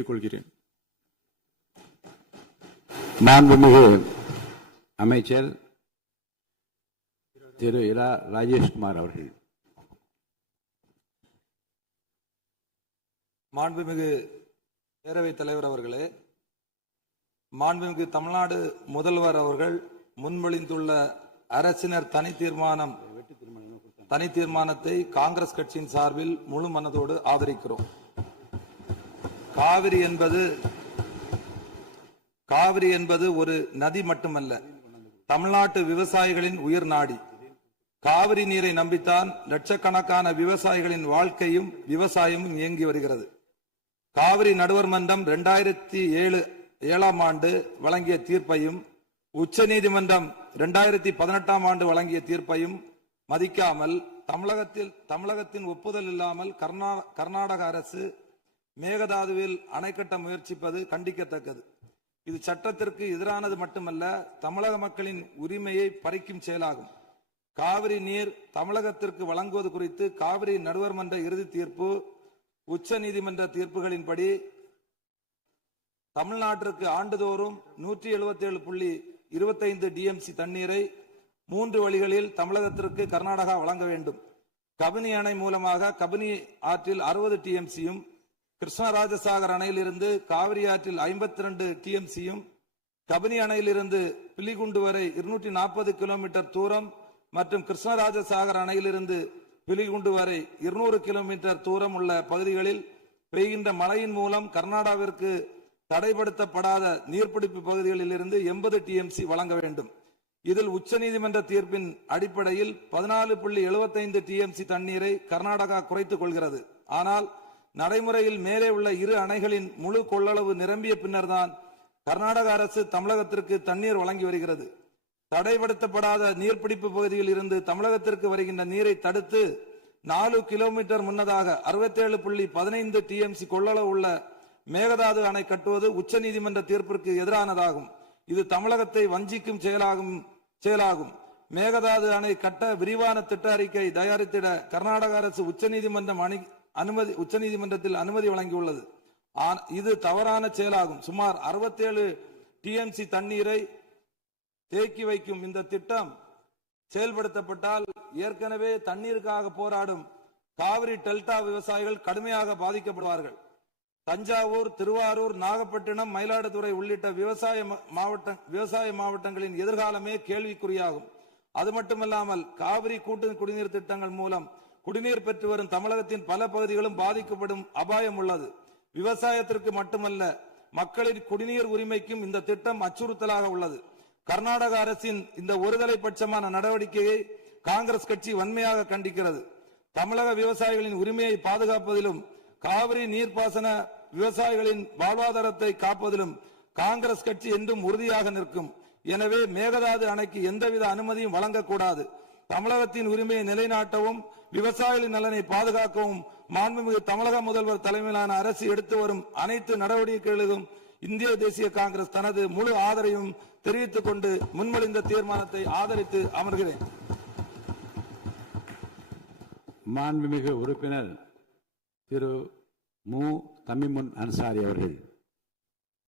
கேட்டுக்கொள்கிறேன். மாண்புமிகு அமைச்சர் திரு இரா ராஜேஷ்குமார் அவர்கள். மாண்புமிகு பேரவைத் தலைவர் அவர்களே, மாண்புமிகு தமிழ்நாடு முதல்வர் அவர்கள் முன்மொழிந்துள்ள அரசினர் தனி தீர்மானத்தை காங்கிரஸ் கட்சியின் சார்பில் முழு மனதோடு ஆதரிக்கிறோம். காவிரி என்பது ஒரு நதி மட்டுமல்ல, தமிழ்நாட்டு விவசாயிகளின் உயிர் நாடி. காவிரி நீரை நம்பித்தான் லட்சக்கணக்கான விவசாயிகளின் வாழ்க்கையும் விவசாயமும் இயங்கி வருகிறது. காவிரி நடுவர் மன்றம் 2007 ஆண்டு வழங்கிய தீர்ப்பையும் உச்சநீதிமன்றம் 2018 ஆண்டு வழங்கிய தீர்ப்பையும் மதிக்காமல் தமிழகத்தின் ஒப்புதல் இல்லாமல் கர்நாடக அரசு மேகதாதுவில் அணை கட்ட முயற்சிப்பது கண்டிக்கத்தக்கது. இது சட்டத்திற்கு எதிரானது மட்டுமல்ல, தமிழக மக்களின் உரிமையை பறிக்கும் செயலாகும். காவிரி நீர் தமிழகத்திற்கு வழங்குவது குறித்து காவிரி நடுவர் மன்ற இறுதி தீர்ப்பு, உச்ச நீதிமன்ற தீர்ப்புகளின்படி தமிழ்நாட்டிற்கு ஆண்டுதோறும் 177.25 டிஎம்சி தண்ணீரை 3 வழிகளில் தமிழகத்திற்கு கர்நாடகா வழங்க வேண்டும். கபினி அணை மூலமாக கபினி ஆற்றில் 60 டிஎம்சியும், கிருஷ்ணராஜசாகர் அணையிலிருந்து காவிரி ஆற்றில் 52 டிஎம்சியும், கபினி அணையிலிருந்து பிலிகுண்டு வரை 240 கிலோமீட்டர் தூரம் மற்றும் கிருஷ்ணராஜசாகர் அணையிலிருந்து பிலிகுண்டு வரை 200 கிலோமீட்டர் தூரம் உள்ள பகுதிகளில் பெய்கின்ற மழையின் மூலம் கர்நாடகாவிற்கு தடைப்படுத்தப்படாத நீர்பிடிப்பு பகுதிகளில் இருந்து 80 டிஎம்சி வழங்க வேண்டும். இதில் உச்சநீதிமன்ற தீர்ப்பின் அடிப்படையில் 14.75 டிஎம்சி தண்ணீரை கர்நாடகா குறைத்துக் கொள்கிறது. ஆனால் நடைமுறையில் மேலே உள்ள இரு அணைகளின் முழு கொள்ளளவு நிரம்பிய பின்னர்தான் கர்நாடக அரசு தமிழகத்திற்கு தண்ணீர் வழங்கி வருகிறது. தடைப்படுத்தப்படாத நீர்பிடிப்பு பகுதியில் இருந்து தமிழகத்திற்கு வருகின்ற நீரை தடுத்து 4 கிலோமீட்டர் முன்னதாக 67.15 டிஎம்சி கொள்ளளவு உள்ள மேகதாது அணை கட்டுவது உச்சநீதிமன்ற தீர்ப்பிற்கு எதிரானதாகும். இது தமிழகத்தை வஞ்சிக்கும் செயலாகும். மேகதாது அணை கட்ட விரிவான திட்ட அறிக்கை தயாரித்திட கர்நாடக அரசு உச்சநீதிமன்றத்தில் அனுமதி வழங்கியுள்ளது. இது தவறான செயலாகும். சுமார் 67 டிஎம்சி தண்ணீரை தேக்கி வைக்கும் இந்த திட்டம் செயல்படுத்தப்பட்டால் ஏற்கனவே தண்ணீருக்காக போராடும் காவிரி டெல்டா விவசாயிகள் கடுமையாக பாதிக்கப்படுவார்கள். தஞ்சாவூர், திருவாரூர், நாகப்பட்டினம், மயிலாடுதுறை உள்ளிட்ட விவசாய மாவட்டங்களின் எதிர்காலமே கேள்விக்குறியாகும். அது மட்டுமல்லாமல் காவிரி கூட்டு குடிநீர் திட்டங்கள் மூலம் குடிநீர் பெற்று வரும் தமிழகத்தின் பல பகுதிகளும் பாதிக்கப்படும் அபாயம் உள்ளது. விவசாயத்திற்கு மட்டுமல்ல, மக்களின் குடிநீர் உரிமைக்கும் இந்த திட்டம் அச்சுறுத்தலாக உள்ளது. கர்நாடக அரசின் இந்த ஒருதலை பட்சமான நடவடிக்கையை காங்கிரஸ் கட்சி வன்மையாக கண்டிக்கிறது. தமிழக விவசாயிகளின் உரிமையை பாதுகாப்பதிலும் காவிரி நீர்ப்பாசன விவசாயிகளின் வாழ்வாதாரத்தை காப்பதிலும் காங்கிரஸ் கட்சி என்றும் உறுதியாக நிற்கும். எனவே மேகதாது அணைக்கு எந்தவித அனுமதியும் வழங்கக்கூடாது. தமிழகத்தின் உரிமையை நிலைநாட்டவும் விவசாயிகளின் நலனை பாதுகாக்கவும் மாண்புமிகு தமிழக முதல்வர் தலைமையிலான அரசு எடுத்து வரும் அனைத்து நடவடிக்கைகளுக்கும் இந்திய தேசிய காங்கிரஸ் தனது முழு ஆதரவையும் தெரிவித்துக் கொண்டு முன்மொழிந்த தீர்மானத்தை ஆதரித்து அமர்கிறேன். மாண்புமிகு உறுப்பினர் திரு மு. தமிமுன் அன்சாரி அவர்கள்.